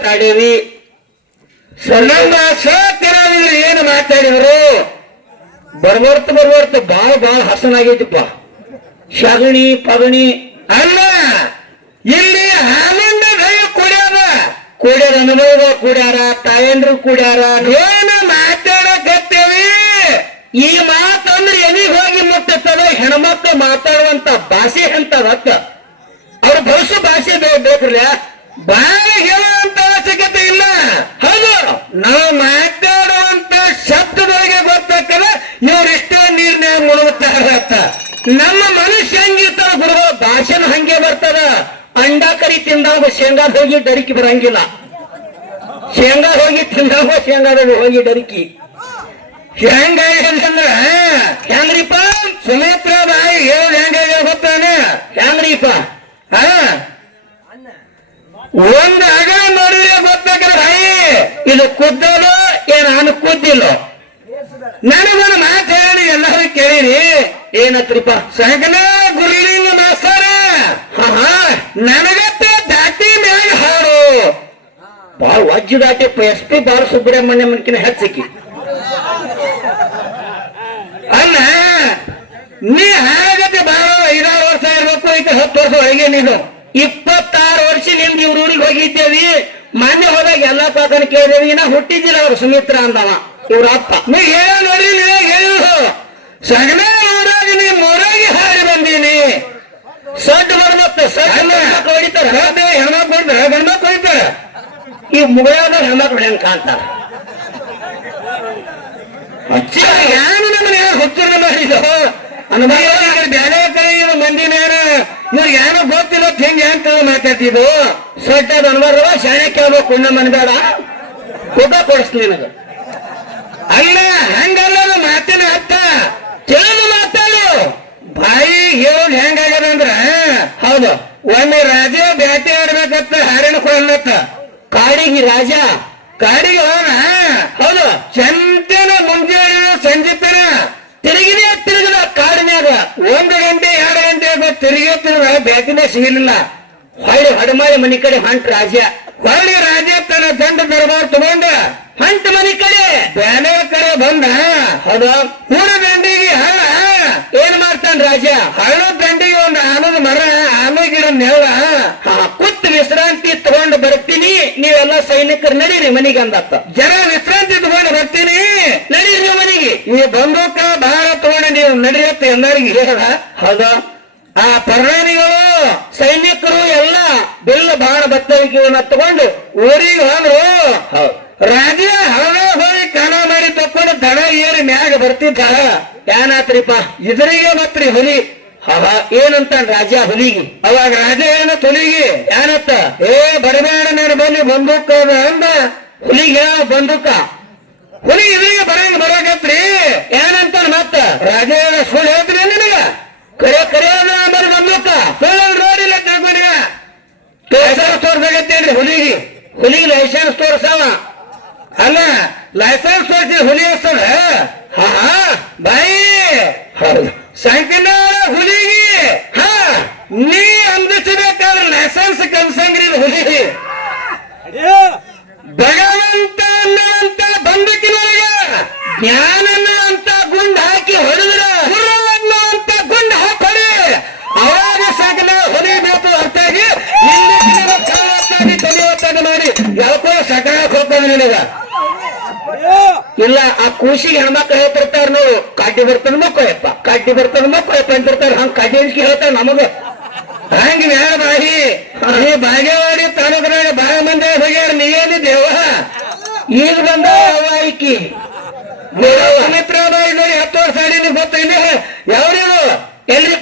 ಮಾತಾಡೀವಿ ನಮ್ಮ ಸೋತಿರೋದಿಲ್ಲ ಏನು ಮಾತಾಡಿದ್ರು? ಬರ್ಬರ್ತ ಬರ್ಬರ್ತ ಬಾಳ ಬಾಳ ಹಸನಾಗೈತಿಪ್ಪ ಶಗಣಿ, ಪಗಣಿ. ಅಲ್ಲ, ಇಲ್ಲಿ ಹಾಲಿಂದ ದಯ ಕುಡ್ಯಾರ. ಕುಡ್ಯಾರ ಅನುಭವ ಕುಡ್ಯಾರ, ತಾಯಂದ್ರು ಕುಡ್ಯಾರ. ಏನು ಮಾತಾಡಕತ್ತೇವಿ? ಈ ಮಾತಂದ್ರೆ ಎಲ್ಲಿಗೆ ಹೋಗಿ ಮುಟ್ಟತ್ತದ ಹೆಣ್ಮಕ್ಳು ಮಾತಾಡುವಂತ ಭಾಷೆ ಅಂತ ಅವ್ರ ಬಳಸೋ ಭಾಷೆ ಬೇಕ್ರಲ್ಲ? ಬಾಯಿ ಹೇಳುವಂತ ಅವಶ್ಯಕತೆ ಇಲ್ಲ ಹೌದು ನಾವು ಮಾತಾಡುವಂತ ಶಬ್ದದೊಳಗೆ ಗೊತ್ತಾಗ್ತದ ಇವ್ರಿಷ್ಟೇ ನೀರ್ನ್ಯಾಗ ಮುಳುಗುತ್ತಾರ ಅಂತ ನಮ್ಮ ಮನುಷ್ಯ ಹೆಂಗಿರ್ತಾರ ಗುರುಗಳು, ಭಾಷೆನ ಹಂಗೆ ಬರ್ತದ. ಅಂಡ ಕರಿ ತಿಂದಾಗ ಶೇಂಗಾ ಹೋಗಿ ಡರಿಕಿ ಬರಂಗಿಲ್ಲ. ಶೇಂಗಾ ಹೋಗಿ ತಿಂದಾಗ ಶೇಂಗಾದಾಗ ಹೋಗಿ ಡರಿಕಿ. ಹೆಂಗಾಗ್ಯದಂದ್ರ ಹೆಂಗ್ರಿಪ್ಪ? ಸುಮಿತ್ರ ಬಾಯಿ ಹೇಳ ಹೆಂಗ ಗೊತ್ತಾನ ಹೆಂಗ್ರಿಪ್ಪ? ಹಾ? ಒಂದ್ ಅಗ ನೋಡಿದ್ರೆ ಗೊತ್ತಾಗಲ್ಲ ಬಾಯಿ, ಇದು ಕುದ್ದಲು ಏನ್ ನಾನು ಕುದ್ದಿಲ್ಲೋ? ನನಗೊಂದು ಮಾತು ಹೇಳಿ ಎಲ್ಲರೂ ಕೇಳಿರಿ. ಏನತ್ರಿಪ್ಪ? ಸಗಲ ಗುರುಲಿಂಗ ಮಾಸ್ತರ. ನನಗತ್ತ ದಾಟಿ ಮ್ಯಾಗ ಹಾಡು. ಬಾಳ ವಜ್ಜು ದಾಟಿ ಎಸ್ ಪಿ ಬಾಲ ಸುಬ್ರಹ್ಮಣ್ಯಮ್ಮನ್ಕಿನ ಹೆಚ್ಚಿಕಿ. ಅಲ್ಲ, ನೀ ಹಾಗತ್ತೆ ಬಾಳ ಐದಾರು ವರ್ಷ ಇರ್ಬೇಕು ಈಗ ಹತ್ತು ವರ್ಷ ಒಳಗೆ ನೀನು. ಇಪ್ಪತ್ತಾರು ವರ್ಷ ನಿಮ್ದು ಇವ್ರ ಊರಿಗೆ ಹೋಗಿದ್ದೇವಿ. ಮೊನ್ನೆ ಹೋದಾಗ ಎಲ್ಲಾ ಪಾಕನ ಕೇಳಿದೇವಿ ನಾ ಹುಟ್ಟಿದ್ದಿಲ್ಲ ಅವ್ರು ಸುಮಿತ್ರ ಅಂದವ. ಇವ್ರ ಅಪ್ಪ. ನೀ ಹೇಳ ನೋಡ್ರಿ, ನೀ ಹೇಳು. ಸಗಲ ಹೆಣ್ಮಕ್ಳು ಗಂಡ್ಮಕ್ಳು ಹೊಡಿತಾರ ಈ ಮುಗಿಯಾದ ಹೆಣ್ಮಕ್ಳು ಹೆಂಗ್ ಕಾಣ್ತಾರ? ಯಾರು ಯಾನು ನಮ್ಮನೆ ಹುಚ್ಚರ ಮಾಡಿದ ಅನುಭವ ಬ್ಯಾರೆ ಕಡೆ ಇದು ಮಂದಿನ ಇವ್ರಿಗೆ ಏನೋ ಗೊತ್ತಿಲ್ಲ ಹೆಂಗೆ ಅಂತ ಮಾತಾಡ್ತಿದ್ದು? ಸೊಟ್ಟದ ಅನ್ವರ್ವ ಶಾಣೆ ಕೇಳ್ಬೇಕು ನಮ್ಮನ್ ಬೇಡ ಊಟ ಕೊಡಿಸ್ತೀನಿ ನಿನಗ. ಅಲ್ಲ ಹಂಗಲ್ಲ ಮಾತಿನ ಅರ್ಥ. ತಿಳಿದು ಮಾತಾಡು ಬಾಯಿ ಹೇಳೋದು ಹೆಂಗಾಗ್ಯದ ಅಂದ್ರ ಹೌದು. ಒಮ್ಮೆ ರಾಜ ಬ್ಯಾಟಿ ಆಡ್ಬೇಕತ್ತ ಹಾರಣ ಕೊಡ್ಲತ್ತ. ಕಾಡಿಗೆ ರಾಜ. ಕಾಡಿಗೆ ಹೋದ. ಚಂತನ ಮುಂಜಾನೆ ಸಂಜಿತನ. ತಿರುಗಿನೇ ತಿರುಗದ ಕಾಡಿನ್ಯಾಗ ಒಂದು ಗಂಟೆ, ಎರಡು ಗಂಟೆ ತಿರುಗಿ ತಿರುಗ ಬ್ಯಾಟಿನೇ ಸಿಗಲಿಲ್ಲ. ಹೊಳ್ಳಿ ಹೊಡಮಾಳಿ ಮನಿ ಕಡೆ ಹೊಂಟ ರಾಜ. ಹೊಳ್ಳಿ ರಾಜ ತನ್ನ ದಂಡ ದರ್ಬಾರ್ ತಗೊಂಡ ಹಂಟ್ ಮನಿ ಕಡೆ ಬ್ಯಾನೆ ಕಡೆ ಬಂದ. ಹೌದು. ಪೂರ್ಣ ದಂಡಿಗೆ ಹಳ್ಳ. ಏನ್ ಮಾಡ್ತಾನ ರಾಜ? ಹಳ್ಳ ಆನದ ಮರ ಆನೆ ಗಿಡ ನೆಳ ಕುತ್ತು ವಿಶ್ರಾಂತಿ ತಗೊಂಡು ಬರ್ತೀನಿ. ನೀವೆಲ್ಲ ಸೈನಿಕರು ನಡೀರಿ ಮನಿಗೆ ಅಂದತ್ತ ಜನ ವಿಶ್ರಾಂತಿ ತಗೊಂಡು ಬರ್ತೀನಿ. ನಡೀರಿ ನೀವು ಮನಿಗೆ. ಈ ಬಂದೂಕ ಬಹಳ ತಗೊಂಡು ನೀವು ನಡೀರತ್ತೆ ಎಲ್ಲರಿಗೆ ಹೇಳ ಹೌದ? ಆ ಪರ್ಣಾನಿಗಳು ಸೈನಿಕರು ಎಲ್ಲ ಬೆಲ್ಲ ಬಾಣ ಬತ್ತವಿಕೆಯನ್ನ ತಗೊಂಡು ಊರಿಗೆ ಹೋದ್ರು. ರಾಜ ಹಣ ಹೋಗಿ ಕಣ ಮಾಡಿ ತಕೊಂಡು ದಡ ಏರಿ ಮ್ಯಾಗ ಬರ್ತಿದ್ದ. ಏನಾತ್ರಿಪ್ಪ? ಇದರಿಗೆ ಮತ್ರಿ ಹುಲಿ. ಹವ ಏನಂತ ರಾಜ ಹುಲಿಗಿ? ಅವಾಗ ರಾಜ ಏನ ಹುಲಿಗಿ ಏನತ್ತ ಏ ಬರಬೇಡ ನಾನು ಬನ್ನಿ ಬಂದೂಕ ಅದ ಹುಲಿಗೆ ಬಂದೂಕ. ಹುಲಿ ಇಲ್ಲಿಗ ಬರಂಗ ಬರಾಕತ್ರಿ. ಏನಂತ ಮತ್ತ? ರಾಜ ಸುಳ್ಳು ಹೇಳ್ತೀನಿ ನಿನಗ? ಕರೆ ಕರೆ ಅಂದ್ರೆ ಬಂದೂಕ. ಸುಳ್ಳು ನೋಡಿಲ್ಲ ತಿಳ್ಕೊಂಡಿಗ ಲೈಸೆನ್ಸ್ ತೋರ್ಸಾಗತ್ತೇನ್ರಿ ಹುಲಿಗೆ? ಹುಲಿಗೆ ಲೈಸೆನ್ಸ್ ತೋರ್ಸವ. ಅಲ್ಲ ಲೈಸೆನ್ಸ್ ತೋರಿಸಿ ಹುಲಿ ಹೆಸರು ಹಾ. ಹಾ ಬಾಯಿ ಸಂಕನ ನಿನಗ? ಇಲ್ಲ ಆ ಕೂಸಿಗೆ ಹೆಣ್ಮಕ್ಳು ಹೇಳ್ತಿರ್ತಾರ ನೋಡು. ಕಡ್ಡಿ ಬರ್ತದ ಮಕ್ಕಳಪ್ಪ ಕಡ್ಡಿ ಬರ್ತದ ಮಕ್ಕಳಪ್ಪ ಅಂತಿರ್ತಾರ. ಹಂಗ ಕಡ್ಡಿ ಅಂಜಿಕೆ ಹೇಳ್ತಾರ ನಮಗ. ಹಂಗ ಯಾರ ಬಾಯಿ. ಈ ಬಾಗೇವಾಡಿ ತಾಲೂಕಿನಾಗ ಬಾಳ ಮಂದಿ ಹೋಗ್ಯಾರ. ದೇವ? ಈಗ ಬಂದ ಆಯ್ಕಿ ಸುಮಿತ್ರ ಬಾಯಿ ನೋಡಿ ಹತ್ತು ವರ್ಷ ಆಡಿ ಗೊತ್ತಿಲ್ಲ ಯಾವ್ರಿರು ಎಲ್ರಿಪ್ಪ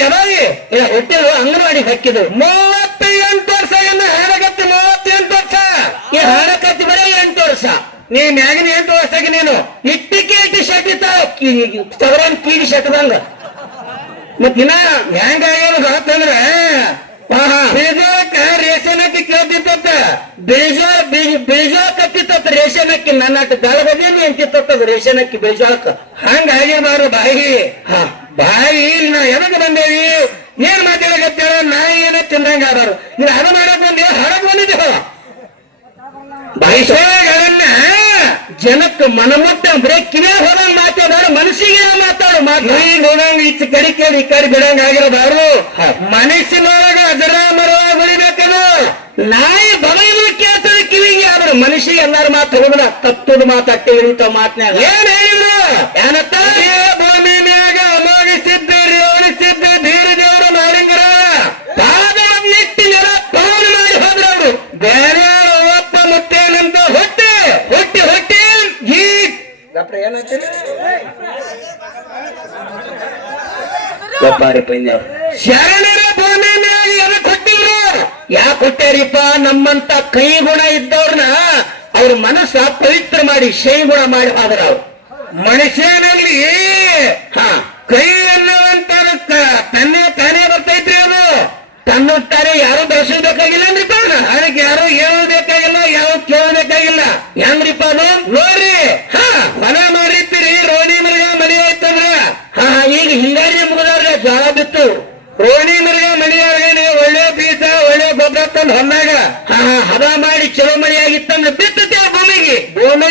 ಇಲ್ಲ ಹುಟ್ಟಿದ್ರು ಅಂಗನವಾಡಿ ಹಾಕಿದ್ರು ಮೂವತ್ತ ಎಂಟು ವರ್ಷ ಏನು ಹಾಡಗತ್ತಿ ಮೂವತ್ತೆಂಟು ವರ್ಷ. ಈ ಹಾಡಕತ್ತಿ ಬರೀ ಎಂಟು ವರ್ಷ. ನೀ ಮ್ಯಾಗಿನ ಎಂಟು ವರ್ಷಕ್ಕೆ ನೀನು ಇಟ್ಟಿಗೆ ಇಟ್ಟಿ ಶಟ್ಟಿತ ಚವರನ್ ಕೀಡಿ ಶಟ್ಟದಂಗ ಮತ್ ಇನ್ನ ಹೆಂಗ ಗೊತ್ತಂದ್ರ ಕೇಳಕ ರೇಷನ್ ಅಕ್ಕಿ ಕೇಳ್ತಿತ್ತ ಬೀಜ ಬೀಜ ಕತ್ತಿತ್ತ ರೇಷನ್ ಅಕ್ಕಿ. ನನ್ನ ಅಟ್ಟು ಬೆಳಗದೇನು ಎಂತಿತ್ತ ರೇಷನ್ ಅಕ್ಕಿ ಬೀಜಾಕ ಹಂಗ ಆಗಿರ್ಬಾರ್ದು ಬಾಯಿ. ಹಾ. ಬಾಯಿ ಇಲ್ಲಿ ನಾ ಎದಕ್ಕೆ ಬಂದೇವಿ? ಏನ್ ಮಾತಾಡಕತ್ತೇಳ ನಾ ಏನ ತಿಂದಂಗ ಆದಾರು ನೀನ್ ಅದು ಮಾಡಕ್ ಬಂದೇವ ಹೊರಗ್ ಬಂದಿದ್ದೇವ ಬಯಸೋಗಳನ್ನ ಜನಕ್ಕೆ ಮನಮುಟ್ಟ ಬರೇ ಕಿವಿಯ ಹೋದಂಗ ಮಾತಾಡೋರು ಮನಸ್ಸಿಗೆ ಮಾತಾಡು ಮಾತು. ಈಗ ಹೋದಂಗ ಇಚ್ಚ ಕಡಿ ಕೇಳಿ ಈ ಕಡೆ ಬಿಡಂಗ ಆಗಿರಬಾರ್ದು ಮನಸ್ಸಿನೊಳಗ ಅದರ ಮರ ಬೆಳಿಬೇಕದು ನಾಯಿ ಬಗೈದು ಕೇಳ್ತದೆ ಕಿವಿಗೆ ಆದ್ರೆ ಮನುಷ್ಯ ಎಲ್ಲಾರು ಮಾತು ಹೋದ್ರ ತಪ್ಪದ ಮಾತಾಡ್ತಿ ಇಂಥ ಮಾತನ್ಯಾಗ. ಏನ್ ಹೇಳಿದ್ರು? ಏನತ್ತ ಏ ಭೂಮಿ ಮ್ಯಾಗ ಅಮೋಗಿಸಿದ್ದು ರೇವಣಿಸಿದ್ದು ಧೀರ ದೇವರ ನಾರಿಂಗರ ಪಾದವನ್ನಿಟ್ಟು ನೆಲ ಪವನ ಮಾಡಿ ಹೋದ್ರು ಅವರು ಬೇರೆ ಒಪ್ಪ ಮುತ್ತೇನಂತ ಹೊಟ್ಟೆ ಹೊಟ್ಟೆ ಹೊಟ್ಟೆ ಈ ಏನಂತೀರಿ ನಮ್ಮಂತ ಕೈ ಗುಣ ಇದ್ದವ್ರನ್ನ ಅವ್ರ ಮನಸ್ಸ ಪವಿತ್ರ ಮಾಡಿ ಶೈ ಗುಣ ಮಾಡಿ ಆದ್ರ ಅವ್ರು ಮನುಷ್ಯನಲ್ಲಿ ಹ ಕೈ ಅನ್ನುವಂತ ತನ್ನೇ ತಾನೇ ಬರ್ತೈತ್ರಿ ಅದು ತನ್ನುತ್ತಾರೆ ಯಾರು ಬೆಳೆಸಬೇಕಾಗಿಲ್ಲ ಅಂದ್ರಿಪ್ಪ ಅದಕ್ಕೆ ಯಾರು ಹೇಳಬೇಕಾಗಿಲ್ಲ ಯಾರು ಕೇಳಬೇಕಾಗಿಲ್ಲ ಹೆಂಗ್ರಿಪ್ಪ ಅದು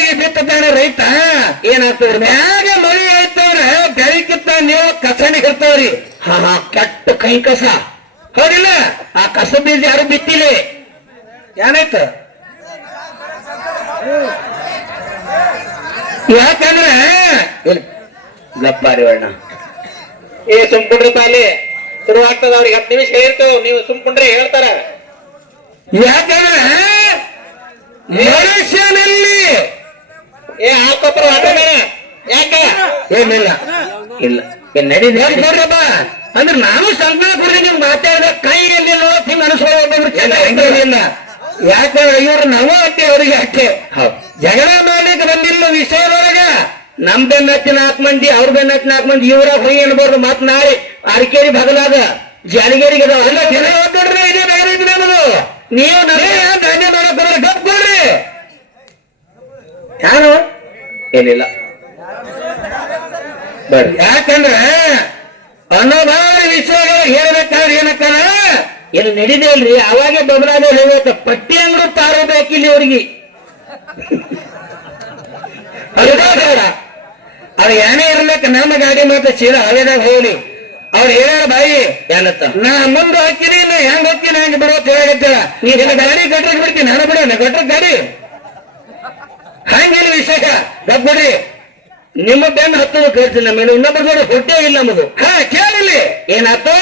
ಭೂಮಿಗೆ ಬಿತ್ತತಾನೆ ರೈತ. ಏನಾಗ್ತದ ಮ್ಯಾಗ ಮಳೆ ಬೆಳಿ ಕಿತ್ತ ನೀವು ಕಸಣಿಗೆ ಇರ್ತಾವ್ರಿ. ಹಾ ಹಾ. ಕೆಟ್ಟ ಕೈ ಕಸ ಹೌದಿಲ್ಲ? ಆ ಕಸ ಬೀಜ ಯಾರು ಬಿತ್ತಿಲ್ಲ. ಏನಾಯ್ತ? ಯಾಕಂದ್ರೆ ಗಪ್ಪಾರಿ ವರ್ಣ ಏ ಸುಮ್ಕೊಂಡ್ರಿ ತಾಲಿ. ಶುರು ಆಗ್ತದ ಅವ್ರಿಗೆ ಹತ್ತು ನಿಮಿಷ ಹೇಳ್ತೇವೆ. ನೀವು ಸುಮ್ಕೊಂಡ್ರೆ ಹೇಳ್ತಾರ. ಯಾಕಂದ್ರೆ ಮನುಷ್ಯನಲ್ಲಿ ಏ ಆಟೋಮೇನ ಯಾಕ? ಏನಿಲ್ಲ ಇಲ್ಲ ನಡೀಲಿ ನೋಡ್ರಪ್ಪ ಅಂದ್ರೆ ನಾನು ಸಂತಾನ ಗುರಿ ನೀವು ಮಾತಾಡಿದ ಕೈ ಎಲ್ಲಿಲ್ಲ ಹಿಂಗ ಅನಿಸ್ಕೊಳ್ಳೋ ಒಬ್ಬೊಬ್ರು ಚೆನ್ನಾಗಿಲ್ಲ ಯಾಕಂದ್ರೆ ಇವ್ರು ನಾವು ಅಟ್ಟೆ ಅವರಿಗೆ ಅಟ್ಟೆ ಜಗಳ ಮಾಡ್ಲಿಕ್ಕೆ ಬಂದಿಲ್ಲ ವಿಷಯದೊಳಗ. ನಮ್ ಬೆನ್ನತ್ತಿನ ನಾಲ್ಕು ಮಂದಿ ಅವ್ರ ಬೆನ್ನತ್ತಿನ ನಾಲ್ಕು ಮಂದಿ ಇವ್ರ ಹೊಯ್ ಅನ್ಬಾರ್ದು ಮತ್ ನಾಳೆ ಅರಕೇರಿ ಬದಲಾದ ಜಾಲಿಗೇರಿಗೆ ಅದಾವ ಅಲ್ಲ ಜನ ಒದ್ದೋಡ್ರೆ ಇದೇ ಬೇರೆ ಐತಿ ನಮ್ಮದು ನೀವು ನಾನೇ ಧಾನ್ಯ ಮಾಡಕ್ ಗಪ್ ಕೊಡ್ರಿ. ಯಾರು? ಏನಿಲ್ಲ. ಬರ್ರಿ. ಯಾಕಂದ್ರೆ ಅನುಭವ ವಿಷಯಗಳು ಹೇಳ್ಬೇಕಾದ್ರೆ ಏನಕ್ಕಾರ ಏನು ನಡೀದೇ ಇಲ್ರಿ. ಅವಾಗೆ ಬದಲಾದ ಹೇಳ್ಬೇಕು. ಪಟ್ಟಿ ಅಂಗಡಿ ತಾರಬೇಕಿಲ್ಲ ಅವ್ರಿಗೆ ಬೇಡ. ಏನೇ ಇರ್ಬೇಕು ನಮ್ಮ ಗಾಡಿ ಮಾತ್ರ ಚೀಲ ಹಳೆದಾಗ ಹೋಗ್ಲಿ. ಅವ್ರು ಹೇಳ ಬಾಯಿ ಏನತ್ತ ನಾ ಮುಂದೆ ಹಾಕಿನಿ ನಾ ಹೆಂಗ್ ಹೋಗ್ತೀನಿ ಹೆಂಗ್ ಬರೋ ಹೇಳಾಗತ್ತೇಳ ನೀ ಗಾಡಿ ಗಟ್ರಕ್ ಬಿಡ್ತೀನಿ ನಾನು ಬಿಡೋಣ ಗಟ್ರ ಗಾಡಿ ಹಂಗಿಲ್ಲ ವಿಷಯ ನೋಡ್ರಿ ನಿಮ್ಮ ಬೆನ್ನು ಹತ್ತು ಕೇಳ್ತೀನಿ ನಮ್ಮ ಇನ್ನೊಬ್ಬರ ನೋಡಿ ಹೊಟ್ಟೆ ಇಲ್ಲ ನಮ್ಮದು ಹಾ, ಕೇಳಿಲ್ಲಿ. ಏನಾಯ್ತು?